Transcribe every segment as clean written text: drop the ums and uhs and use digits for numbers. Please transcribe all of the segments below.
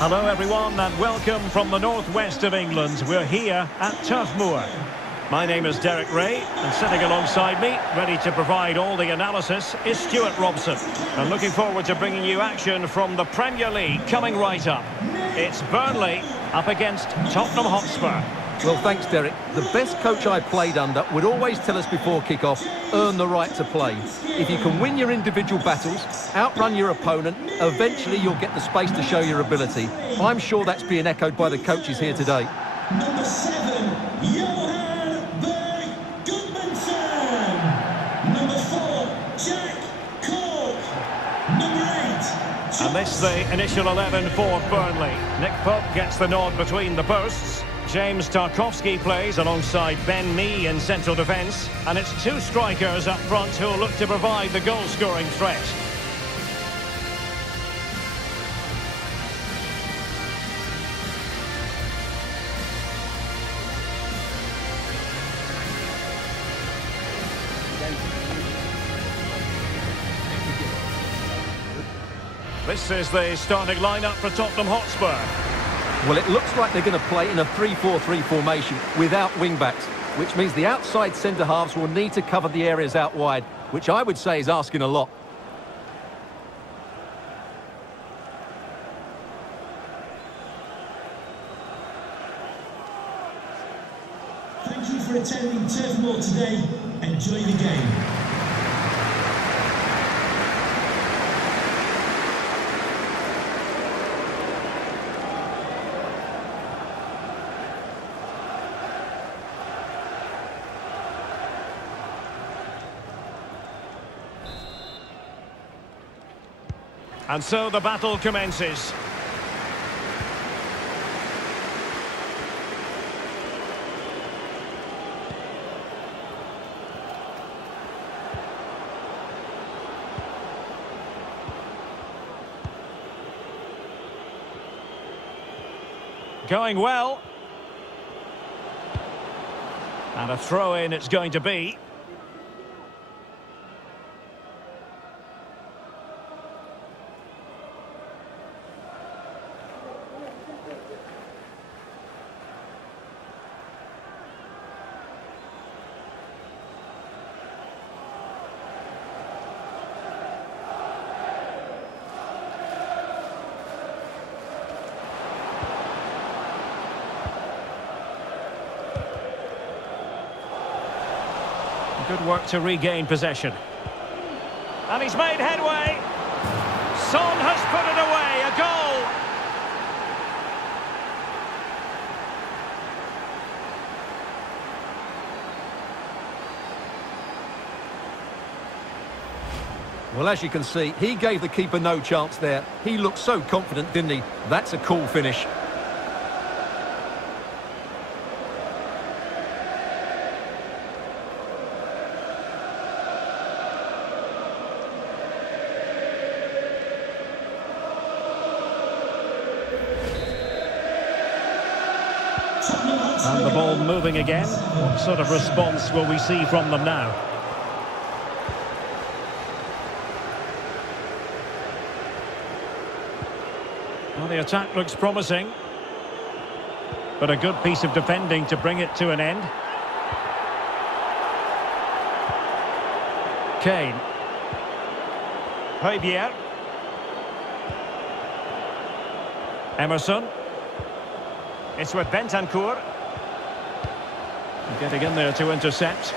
Hello everyone and welcome from the northwest of England. We're here at Turf Moor. My name is Derek Ray and sitting alongside me, ready to provide all the analysis, is Stuart Robson. And looking forward to bringing you action from the Premier League coming right up. It's Burnley up against Tottenham Hotspur. Well, thanks, Derek. The best coach I played under would always tell us before kick-off, earn the right to play. If you can win your individual battles, outrun your opponent, eventually you'll get the space to show your ability. I'm sure that's being echoed by the coaches here today. Number 7, Johan Berg Gudmundsson. Number 4, Jack Cork. Number 8. And this the initial 11 for Burnley. Nick Pope gets the nod between the posts. James Tarkowski plays alongside Ben Mee in central defence. And it's two strikers up front who'll look to provide the goal-scoring threat. This is the starting lineup for Tottenham Hotspur. Well, it looks like they're going to play in a 3-4-3 formation without wing-backs, which means the outside centre-halves will need to cover the areas out wide, which I would say is asking a lot. Thank you for attending Turf Moor today. Enjoy the game. And so the battle commences. Going well. And a throw-in it's going to be. Good work to regain possession. And he's made headway. Son has put it away. A goal. Well, as you can see, he gave the keeper no chance there. He looked so confident, didn't he? That's a cool finish. And the ball moving again. What sort of response will we see from them now? Well, the attack looks promising. But a good piece of defending to bring it to an end. Kane. Højbjerg. Emerson. It's with Bentancur. Getting in there to intercept.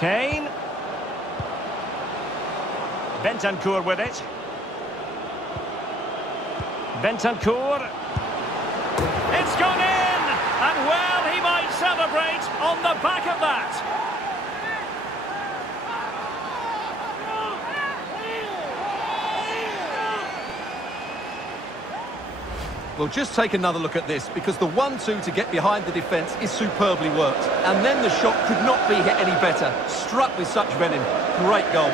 Kane. Bentancur with it. Bentancur. It's gone in! And well, he might celebrate on the back of that. Well, just take another look at this, because the 1-2 to get behind the defence is superbly worked. And then the shot could not be hit any better. Struck with such venom. Great goal.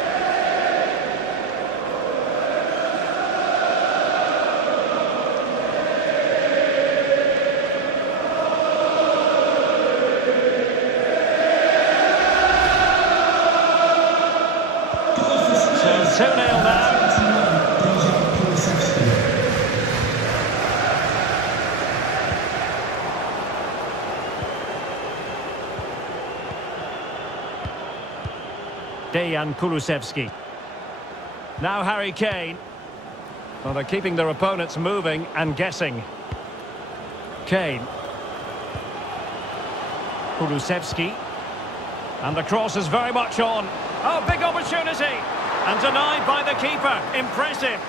Dejan Kulusevski. Now Harry Kane. Well, they're keeping their opponents moving and guessing. Kane. Kulusevski. And the cross is very much on. Oh, big opportunity! And denied by the keeper. Impressive.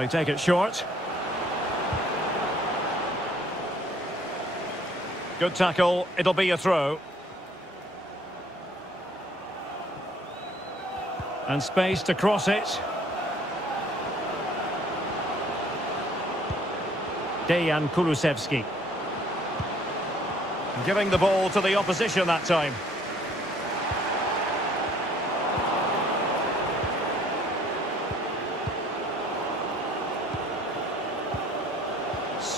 They take it short. Good tackle. It'll be a throw. And space to cross it. Dejan Kulusevski. Giving the ball to the opposition that time.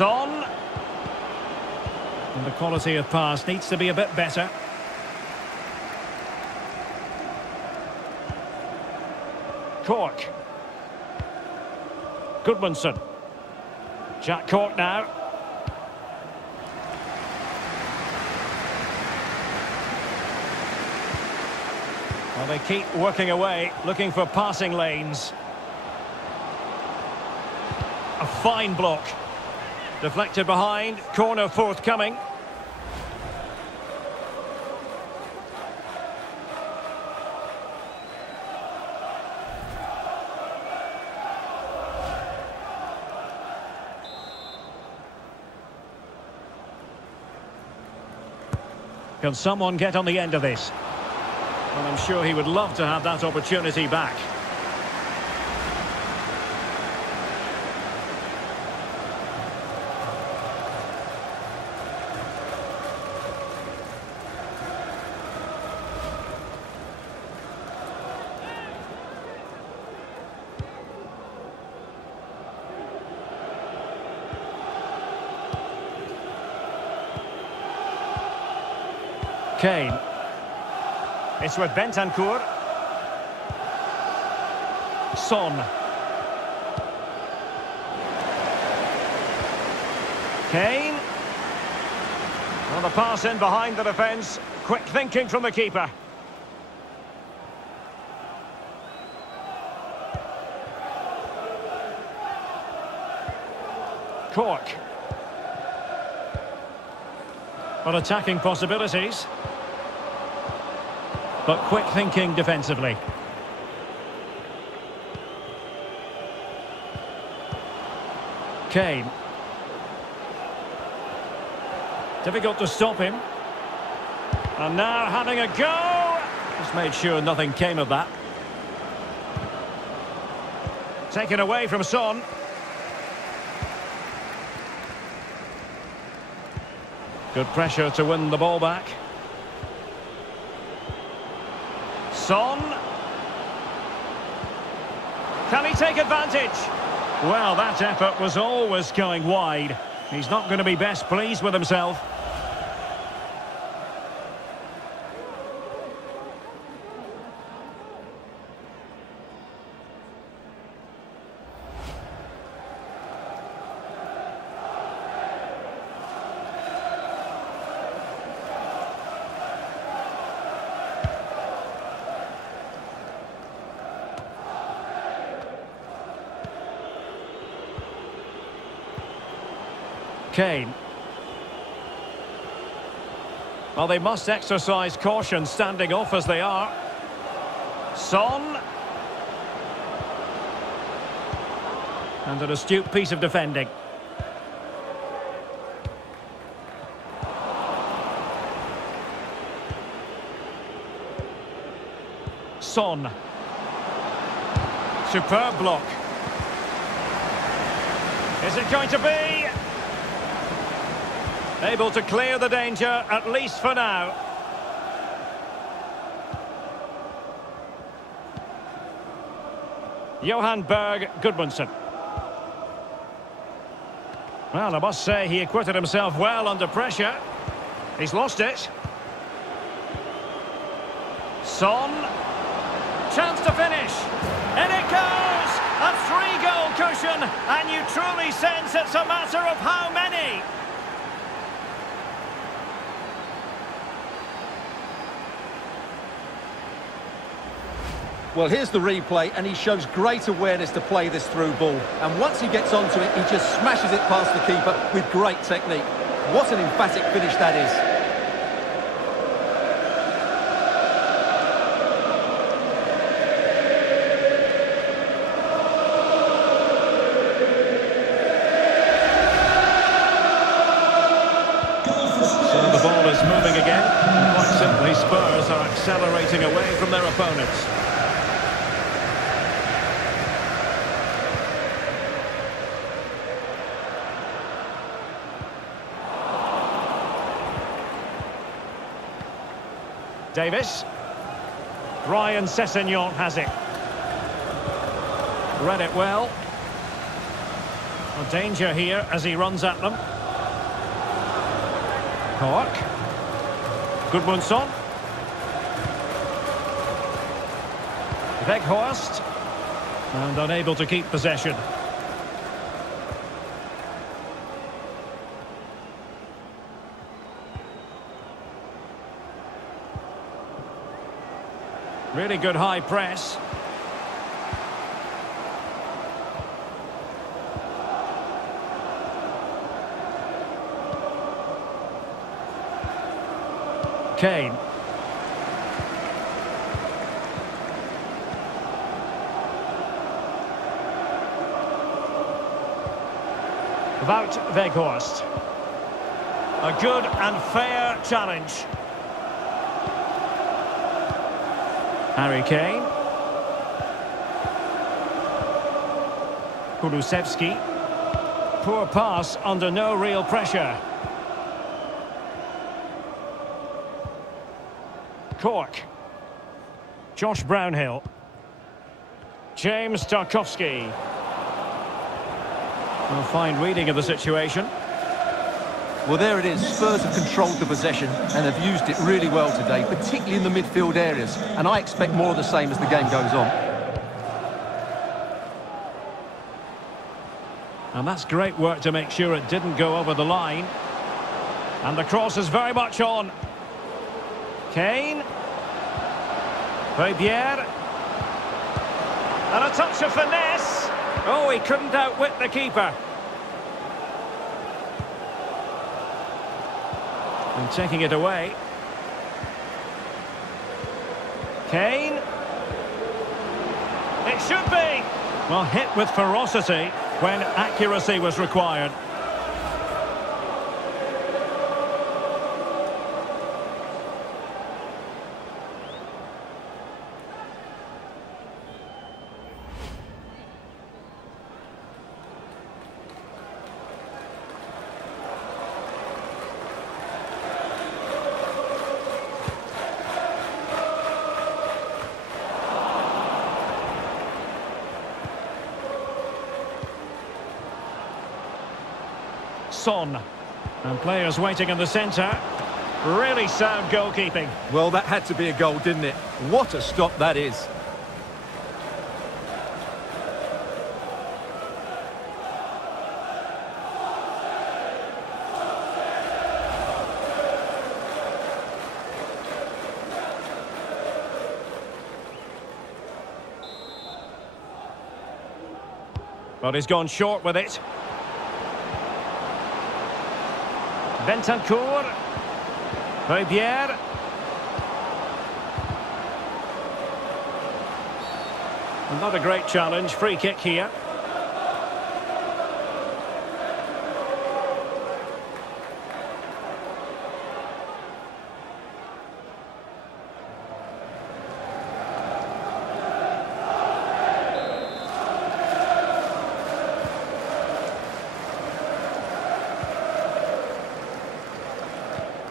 Son. And the quality of pass needs to be a bit better. Cork. Goodmanson. Jack Cork now. Well, they keep working away, looking for passing lanes. A fine block. Deflected behind, corner forthcoming. Can someone get on the end of this? Well, I'm sure he would love to have that opportunity back. Kane. It's with Bentancur. Son. Kane. Well, the pass in behind the defence. Quick thinking from the keeper. Cork. Well, attacking possibilities. But quick thinking defensively. Kane. Difficult to stop him. And now having a go. Just made sure nothing came of that. Taken away from Son. Good pressure to win the ball back. Son. Can he take advantage? Well, that effort was always going wide. He's not going to be best pleased with himself. Kane. Well, they must exercise caution standing off as they are. Son. And an astute piece of defending. Son. Superb block. Is it going to be? Able to clear the danger, at least for now. Johan Berg Goodmanson. Well, I must say he acquitted himself well under pressure. He's lost it. Son. Chance to finish. In it goes! A 3-goal cushion, and you truly sense it's a matter of how many. Well, here's the replay, and he shows great awareness to play this through ball. And once he gets onto it, he just smashes it past the keeper with great technique. What an emphatic finish that is. So the ball is moving again. And quite simply, Spurs are accelerating away from their opponents. Davis. Ryan Sessegnon has it. Read it well. A danger here as he runs at them. Cork. Gudmundsson. Weghorst. And unable to keep possession. Really good high press. Kane. Wout Weghorst. A good and fair challenge. Harry Kane. Kulusevski. Poor pass under no real pressure. Cork. Josh Brownhill. James Tarkowski. A fine reading of the situation. Well, there it is. Spurs have controlled the possession and have used it really well today, particularly in the midfield areas. And I expect more of the same as the game goes on. And that's great work to make sure it didn't go over the line. And the cross is very much on. Kane. Fabier. And a touch of finesse. Oh, he couldn't outwit the keeper. And taking it away. Kane. It should be. Well, hit with ferocity when accuracy was required. Son. And players waiting in the centre. Really sound goalkeeping. Well, that had to be a goal, didn't it? What a stop that is. But he's gone short with it. Bentancur. Fabier. Not a great challenge. Free kick here.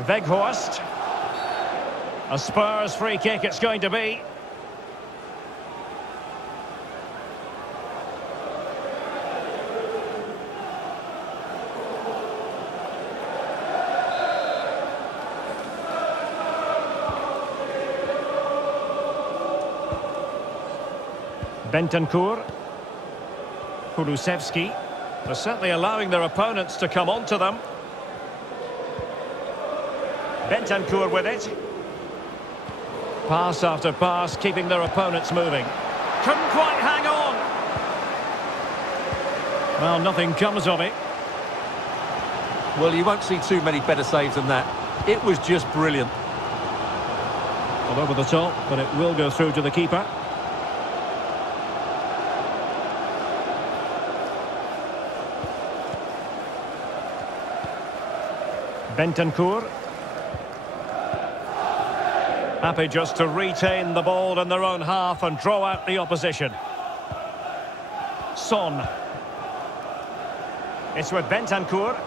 Weghorst. A Spurs free kick it's going to be. Bentancur. Kulusevski. They're certainly allowing their opponents to come onto them. Bentancur with it. Pass after pass, keeping their opponents moving. Couldn't quite hang on. Well, nothing comes of it. Well, you won't see too many better saves than that. It was just brilliant. Well, over the top, but it will go through to the keeper. Bentancur. Happy just to retain the ball in their own half and draw out the opposition. Son. It's with Bentancur.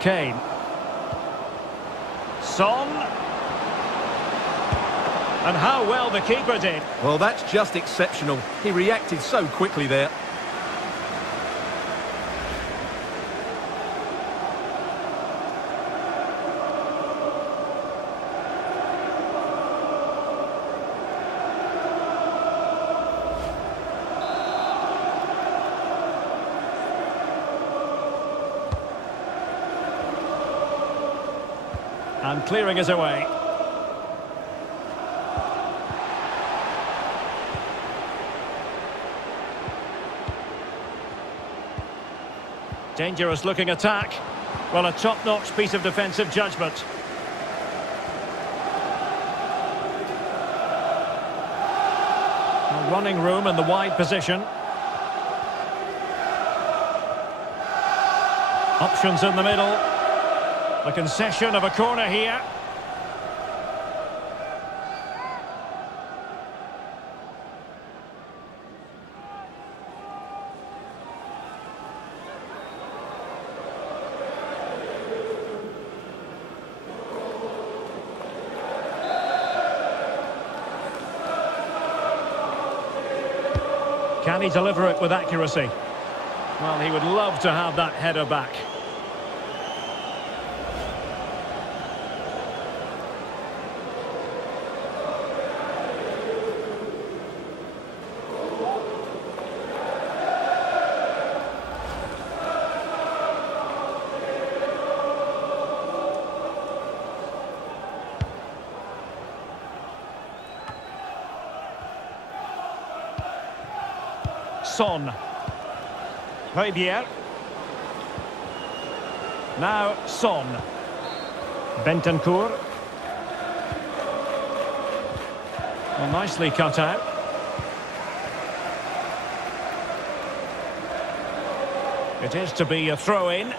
Kane. Son. And how well the keeper did. Well, that's just exceptional. He reacted so quickly there. And clearing us away. Dangerous looking attack. Well, a top-notch piece of defensive judgment. Running room in the wide position. Options in the middle. The concession of a corner here. Can he deliver it with accuracy? Well, he would love to have that header back. Son. Højbjerg. Now Son. Bentancur. Well, nicely cut out. It is to be a throw-in.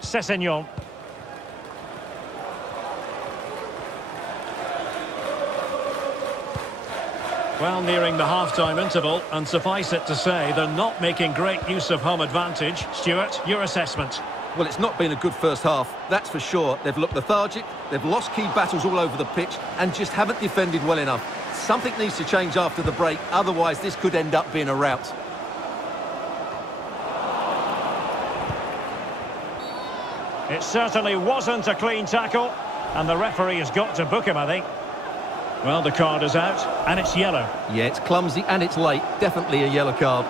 Sessegnon. Well, nearing the half-time interval, and suffice it to say, they're not making great use of home advantage. Stuart, your assessment? Well, it's not been a good first half, that's for sure. They've looked lethargic, they've lost key battles all over the pitch, and just haven't defended well enough. Something needs to change after the break, otherwise this could end up being a rout. It certainly wasn't a clean tackle, and the referee has got to book him, I think. Well, the card is out, and it's yellow. Yeah, it's clumsy and it's late. Definitely a yellow card.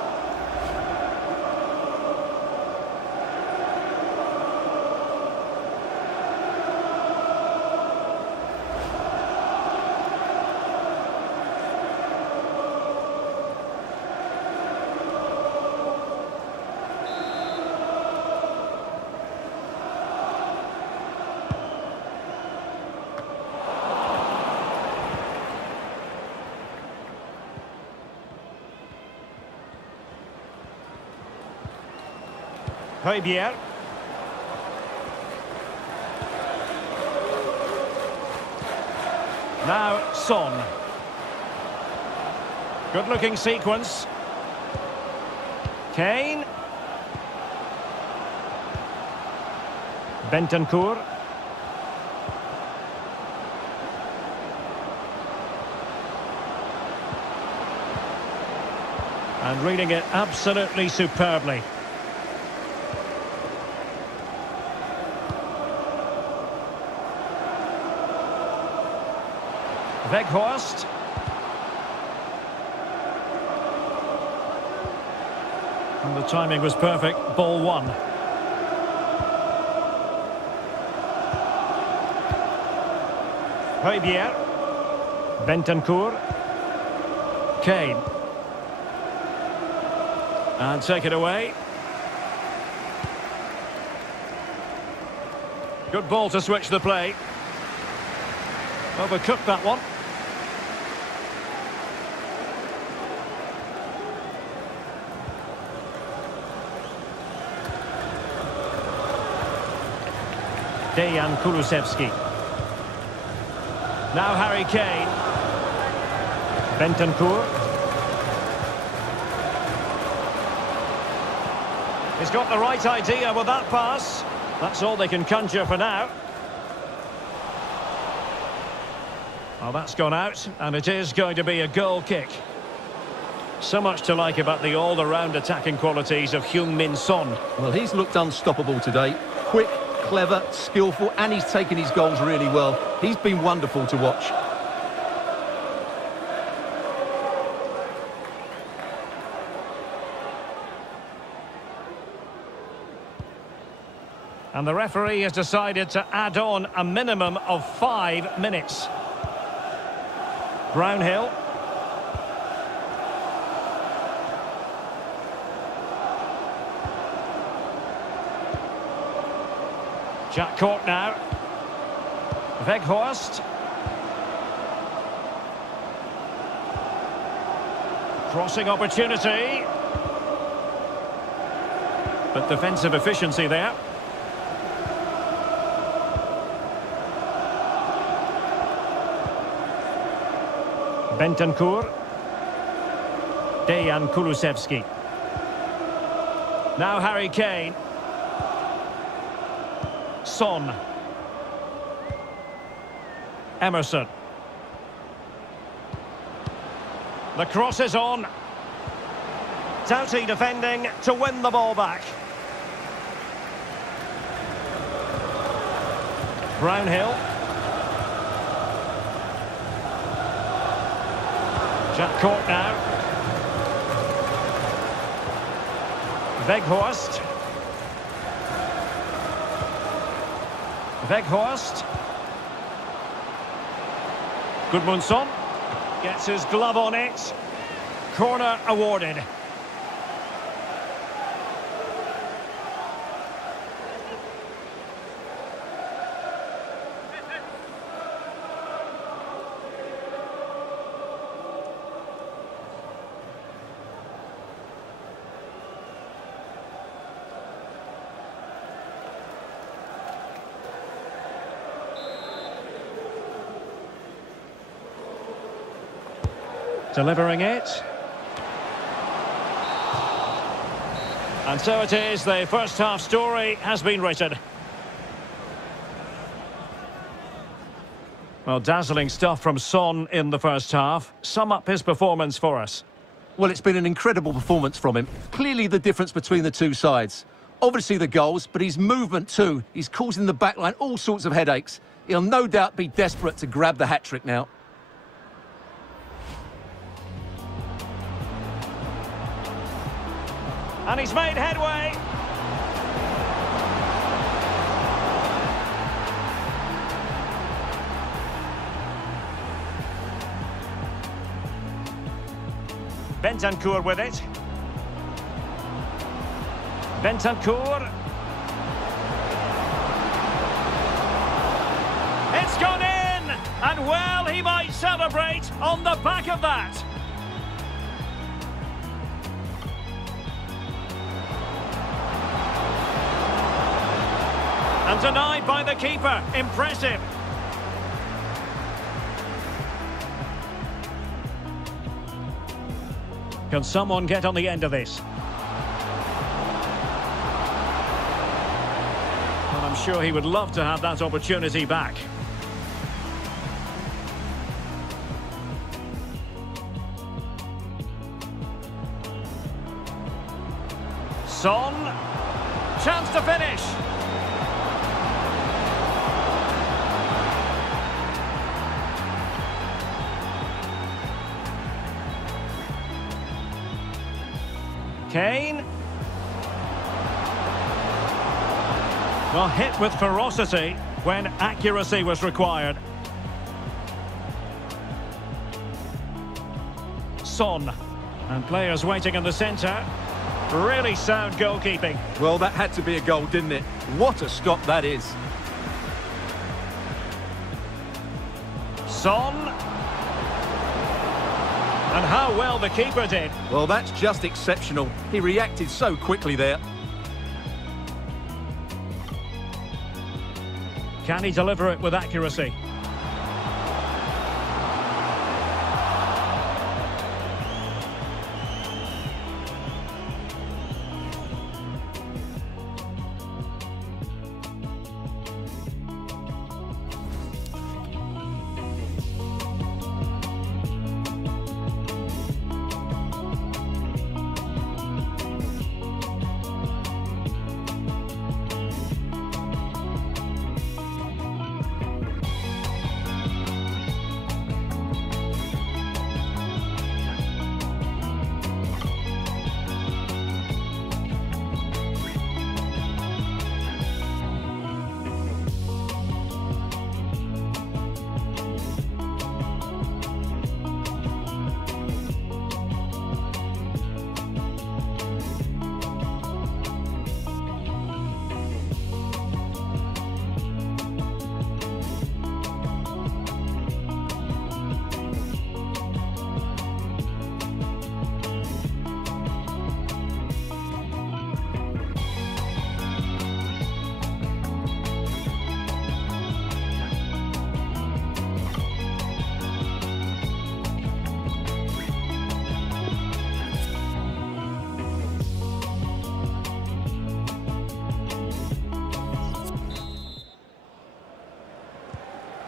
Højbjerg. Now Son. Good looking sequence. Kane. Bentancur. And reading it absolutely superbly. Weghorst. And the timing was perfect. Ball one. Højbjerg. Bentancur. Kane. And take it away. Good ball to switch the play. Overcooked that one. Dejan Kulusevski. Now Harry Kane. Bentancur. He's got the right idea with that pass. That's all they can conjure for now. Well, that's gone out, and it is going to be a goal kick. So much to like about the all-around attacking qualities of Heung-min Son. Well, he's looked unstoppable today. Quick, clever, skillful, and he's taken his goals really well. He's been wonderful to watch. And the referee has decided to add on a minimum of 5 minutes. Brownhill. Jack Cork now. Weghorst. Crossing opportunity. But defensive efficiency there. Bentancur. Dejan Kulusevski. Now Harry Kane. Son. Emerson. The cross is on. Doughty defending to win the ball back. Brownhill. Jack Cork now. Weghorst. Weghorst. Gudmundsson gets his glove on it. Corner awarded. Delivering it. And so it is, the first half story has been written. Well, dazzling stuff from Son in the first half. Sum up his performance for us. Well, it's been an incredible performance from him. Clearly the difference between the two sides. Obviously the goals, but his movement too. He's causing the backline all sorts of headaches. He'll no doubt be desperate to grab the hat-trick now. And he's made headway. Bentancur with it. Bentancur. It's gone in! And well, he might celebrate on the back of that. And denied by the keeper. Impressive. Can someone get on the end of this? Well, I'm sure he would love to have that opportunity back. Son. Chance to finish. Kane. Well, hit with ferocity when accuracy was required. Son. And players waiting in the centre. Really sound goalkeeping. Well, that had to be a goal, didn't it? What a stop that is. Son. And how well the keeper did. Well, that's just exceptional. He reacted so quickly there. Can he deliver it with accuracy?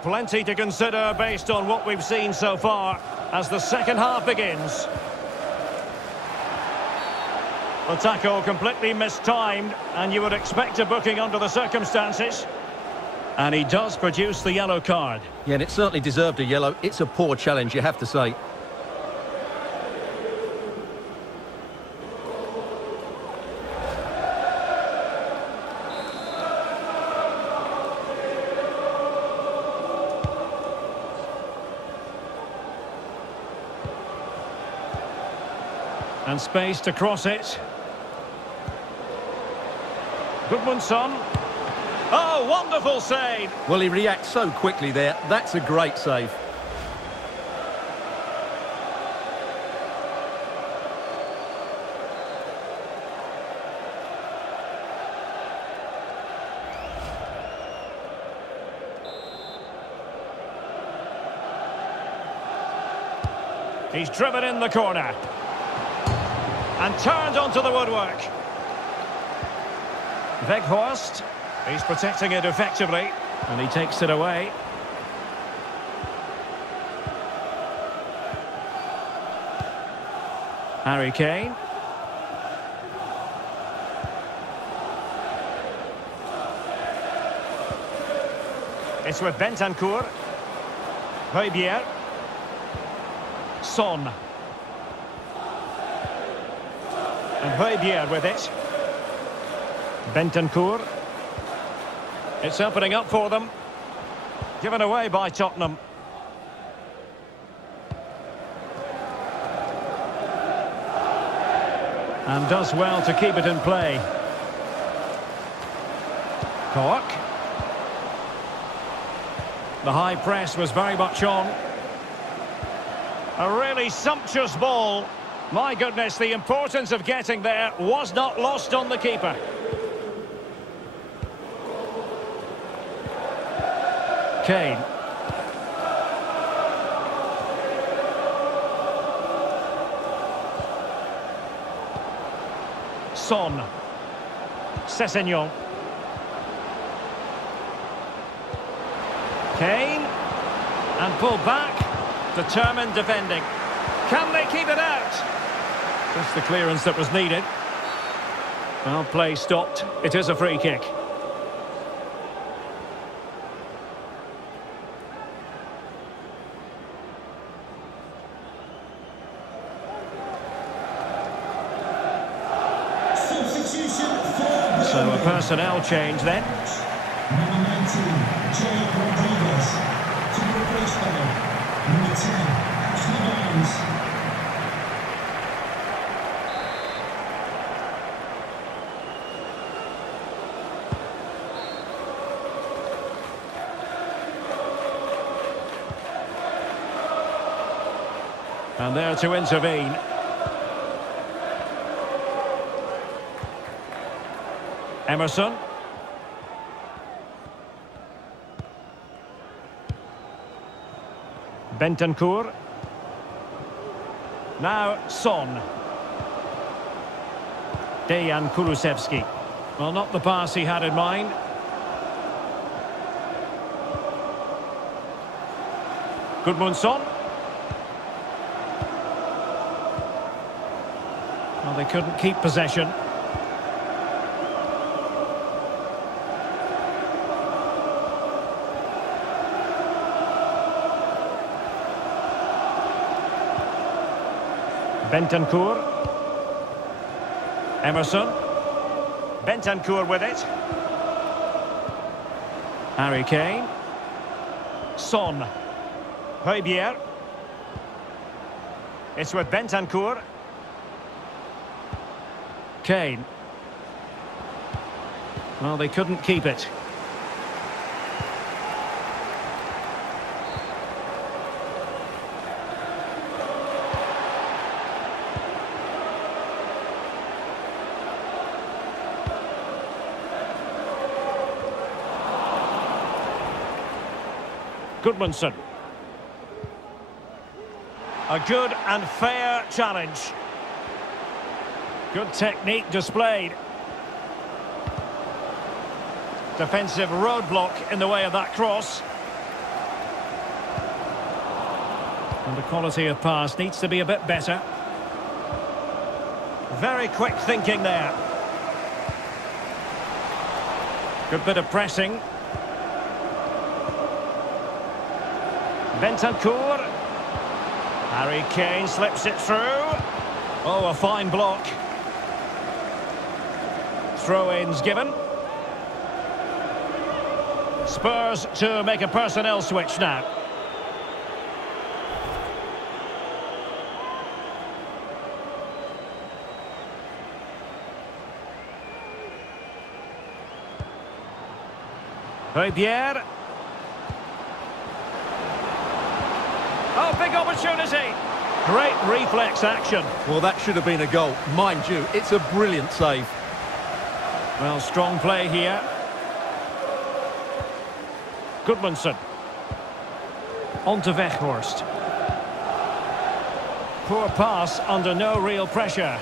Plenty to consider based on what we've seen so far as the second half begins. The tackle completely mistimed, and you would expect a booking under the circumstances. And he does produce the yellow card. Yeah, and it certainly deserved a yellow. It's a poor challenge, you have to say. And space to cross it. Gudmundsson. Oh, wonderful save! Well, he reacts so quickly there. That's a great save. He's driven in the corner. And turned onto the woodwork. Weghorst. He's protecting it effectively. And he takes it away. Harry Kane. It's with Bentancur. Højbjerg. Son. And Højbjerg with it. Bentancur. It's opening up for them. Given away by Tottenham. And does well to keep it in play. Cork. The high press was very much on. A really sumptuous ball. My goodness, the importance of getting there was not lost on the keeper. Kane. Son. Sessegnon. Kane. And pull back. Determined defending. Can they keep it out? Just the clearance that was needed. Well, play stopped. It is a free kick. personnel change then. Number 19, Jay Rodriguez, to be replaced by number 10, Ashley Barnes. And there to intervene. Emerson. Bentancur. Now Son. Dejan Kulusevski. Well, not the pass he had in mind. Gudmundsson. Well, they couldn't keep possession. Bentancur. Emerson. Bentancur with it. Harry Kane. Son. Højbjerg. It's with Bentancur. Kane. Well, they couldn't keep it. Gudmundsson. A good and fair challenge. Good technique displayed. Defensive roadblock in the way of that cross. And the quality of pass needs to be a bit better. Very quick thinking there. Good bit of pressing. Bentancur. Harry Kane slips it through. Oh, a fine block. Throw-ins given. Spurs to make a personnel switch now. Højbjerg. Oh, big opportunity. Great reflex action. Well, that should have been a goal. Mind you, it's a brilliant save. Well, strong play here. Gudmundsson. On to Weghorst. Poor pass under no real pressure.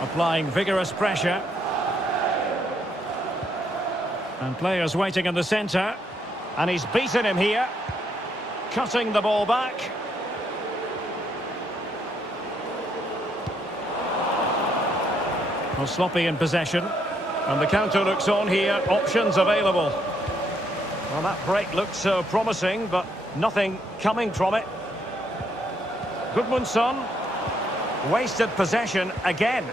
Applying vigorous pressure. And players waiting in the centre. And he's beaten him here. Cutting the ball back. Well, sloppy in possession. And the counter looks on here. Options available. Well, that break looked so promising, but nothing coming from it. Gudmundsson. Wasted possession again.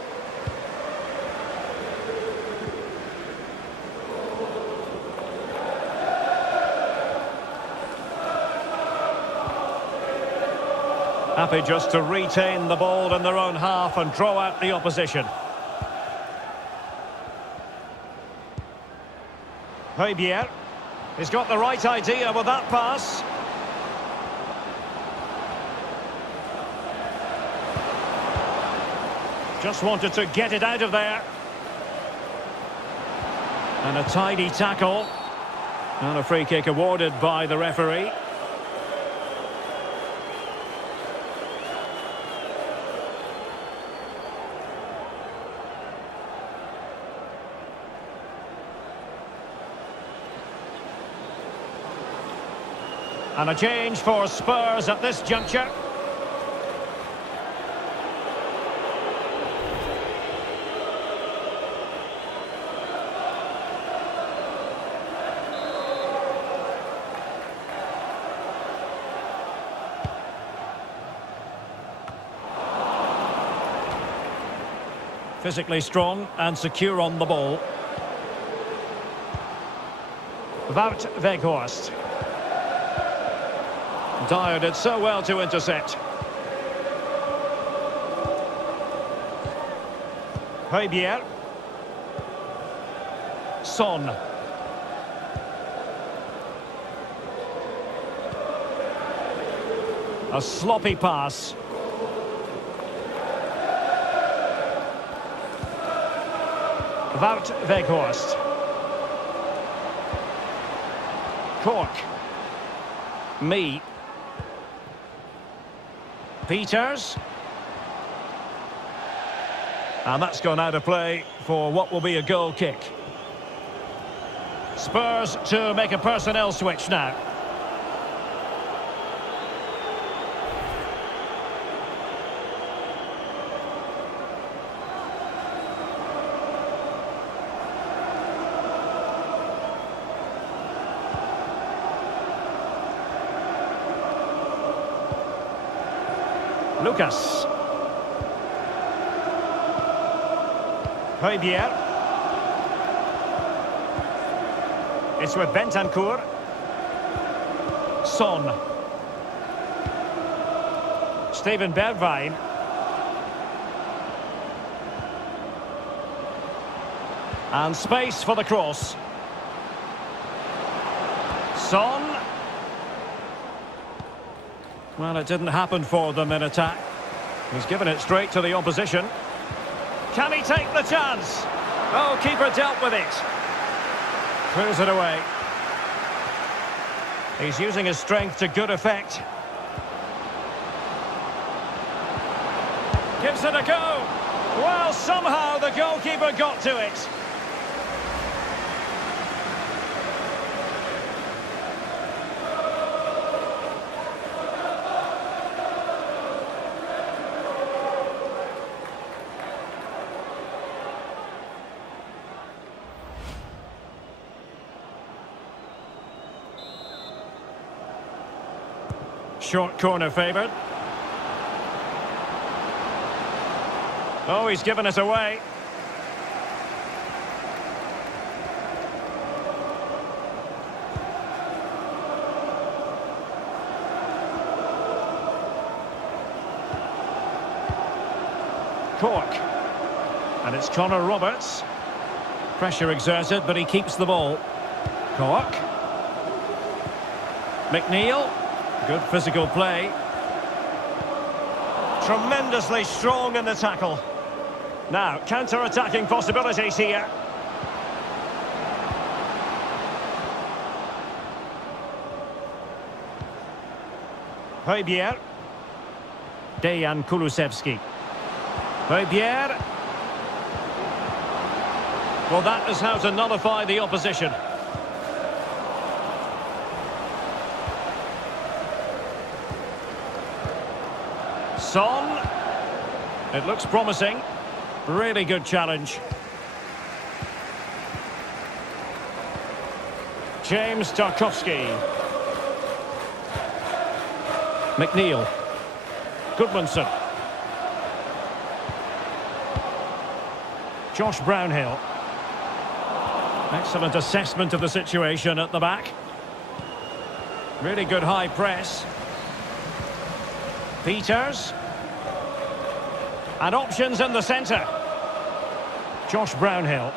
Happy just to retain the ball in their own half and draw out the opposition. Højbjerg. He's got the right idea with that pass. Just wanted to get it out of there. And a tidy tackle. And a free kick awarded by the referee. And a change for Spurs at this juncture. Physically strong and secure on the ball. Wout Weghorst. Dyer did so well to intercept. Højbjerg. Son. A sloppy pass. Wout Weghorst. Cork. Mee. Peters. And that's gone out of play for what will be a goal kick. Spurs to make a personnel switch now. Lucas. Højbjerg. It's with Bentancur. Son. Steven Bergwijn. And space for the cross. Son. Well, it didn't happen for them in attack. He's given it straight to the opposition. Can he take the chance? Oh, keeper dealt with it. Clears it away. He's using his strength to good effect. Gives it a go. Well, somehow the goalkeeper got to it. Short corner favoured. Oh, he's given it away. Cork. And it's Connor Roberts. Pressure exerted, but he keeps the ball. Cork. McNeil. Good physical play. Tremendously strong in the tackle. Now, counter-attacking possibilities here. Højbjerg. Dejan Kulusevski. Højbjerg. Well, that is how to nullify the opposition. Son. It looks promising. Really good challenge. James Tarkowski. McNeil. Goodmanson. Josh Brownhill. Excellent assessment of the situation at the back. Really good high press. Peters. And options in the centre. Josh Brownhill.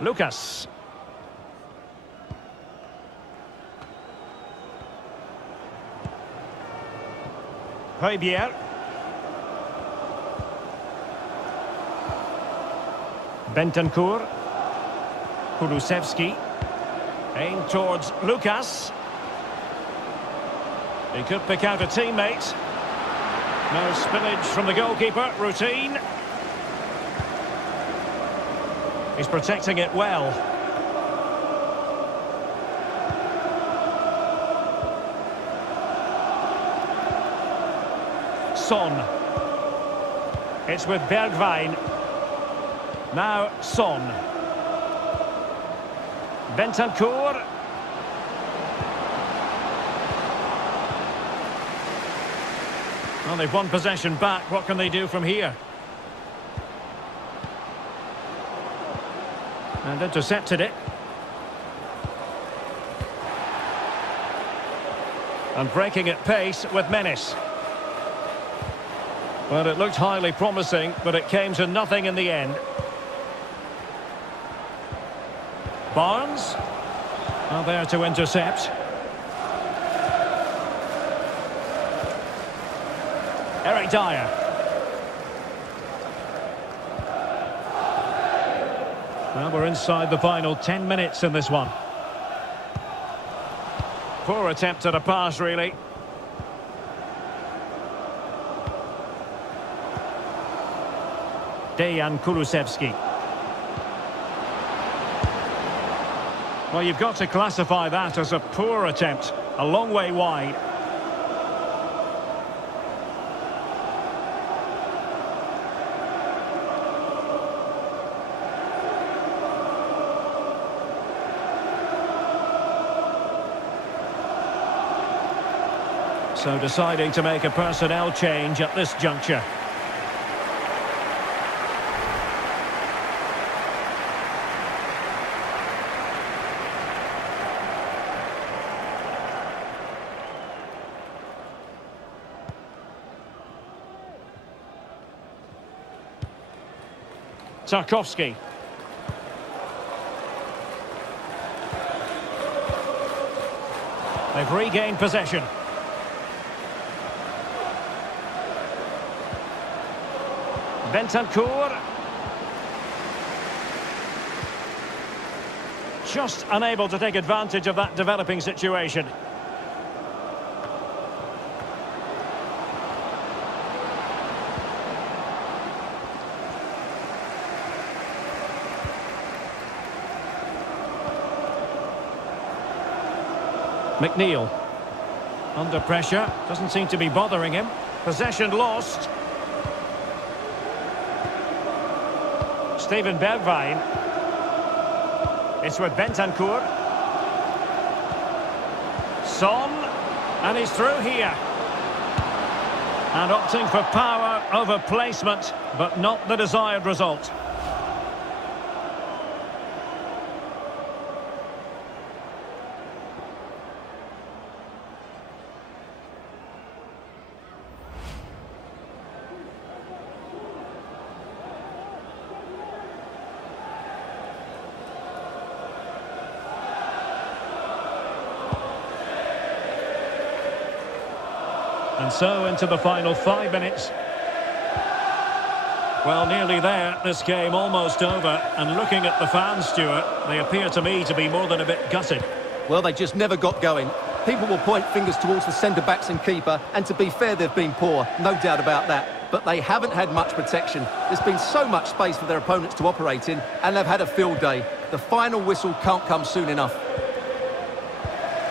Lucas. Højbjerg. Bentancur. Kulusevski. Aimed towards Lucas. He could pick out a teammate. No spillage from the goalkeeper. Routine. He's protecting it well. Son. It's with Bergwijn. Now Son. Well, they've won possession back. What can they do from here? And intercepted it. And breaking at pace with menace. Well, it looked highly promising, but it came to nothing in the end. Barnes. Well, there to intercept. Eric Dyer. Well, we're inside the final 10 minutes in this one. Poor attempt at a pass, really. Dejan Kulusevski. Well, you've got to classify that as a poor attempt. A long way wide. So deciding to make a personnel change at this juncture. Tarkowski. They've regained possession. Bentancur. Just unable to take advantage of that developing situation. McNeil. Under pressure. Doesn't seem to be bothering him. Possession lost. Steven Bergwijn. It's with Bentancur. Son. And he's through here. And opting for power over placement, but not the desired result. And so into the final 5 minutes. Well, nearly there. This game almost over. And looking at the fans, Stuart, they appear to me to be more than a bit gutted. Well, they just never got going. People will point fingers towards the centre-backs and keeper, and to be fair, they've been poor, no doubt about that. But they haven't had much protection. There's been so much space for their opponents to operate in, and they've had a field day. The final whistle can't come soon enough.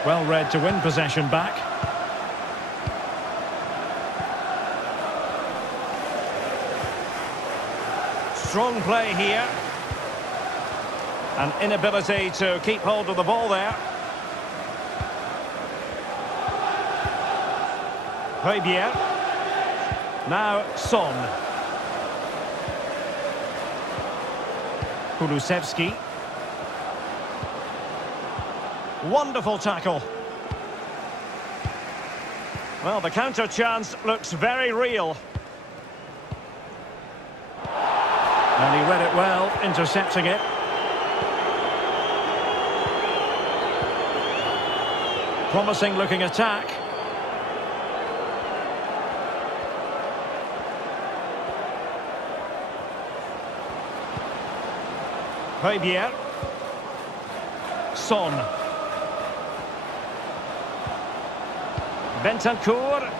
Well read to win possession back. Strong play here. An inability to keep hold of the ball there. Højbjerg. Now Son. Kulusevski. Wonderful tackle. Well, the counter chance looks very real. And he read it well, intercepting it. Promising looking attack. Højbjerg. Son. Bentancur.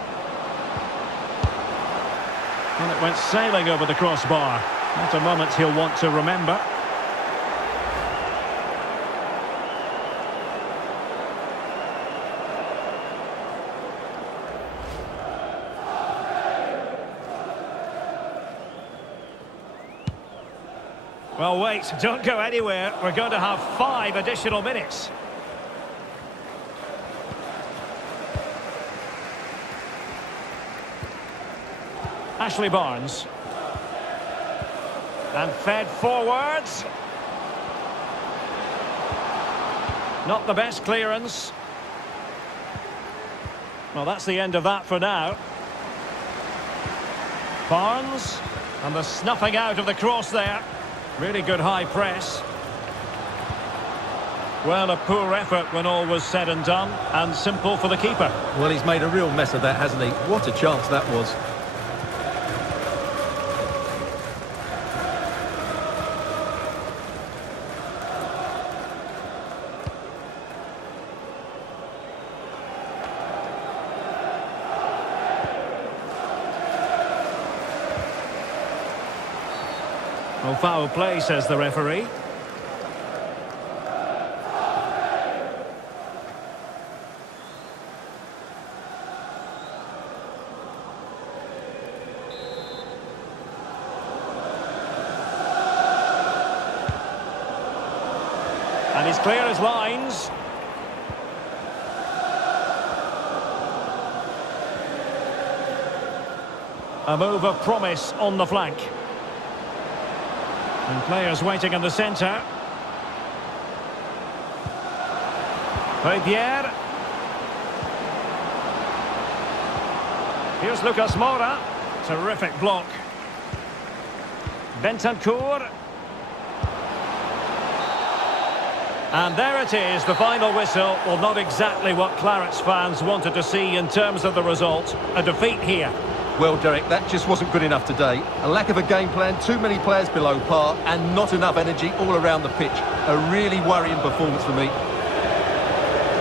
And it went sailing over the crossbar. Not a moment he'll want to remember. Well, wait, don't go anywhere. We're going to have 5 additional minutes. Ashley Barnes. And fed forwards. Not the best clearance. Well, that's the end of that for now. Barnes. And the snuffing out of the cross there. Really good high press. Well, a poor effort when all was said and done, and simple for the keeper. Well, he's made a real mess of that, hasn't he? What a chance that was. Well, foul play, says the referee. And he's clear as lines. A move of promise on the flank. And players waiting in the centre. Pierre. Here's Lucas Moura. Terrific block. Bentancur. And there it is, the final whistle. Well, not exactly what Clarets fans wanted to see in terms of the result. A defeat here. Well, Derek, that just wasn't good enough today. A lack of a game plan, too many players below par, and not enough energy all around the pitch. A really worrying performance for me.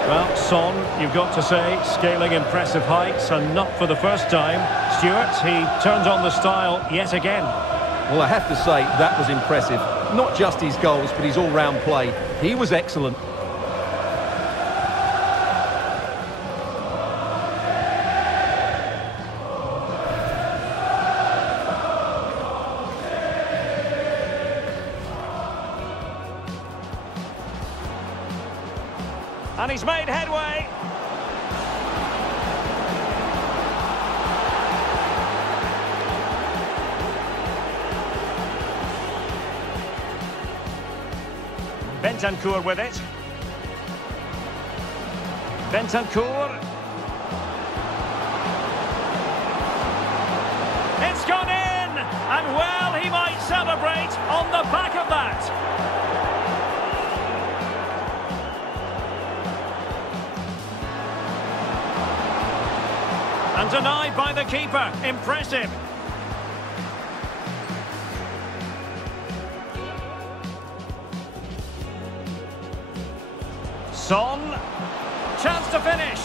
Well, Son, you've got to say, scaling impressive heights, and not for the first time. Stewart, he turned on the style yet again. Well, I have to say, that was impressive. Not just his goals, but his all-round play. He was excellent. And he's made headway. Bentancur with it. Bentancur. It's gone in! And well, he might celebrate on the back of that. And denied by the keeper. Impressive. Son. Chance to finish.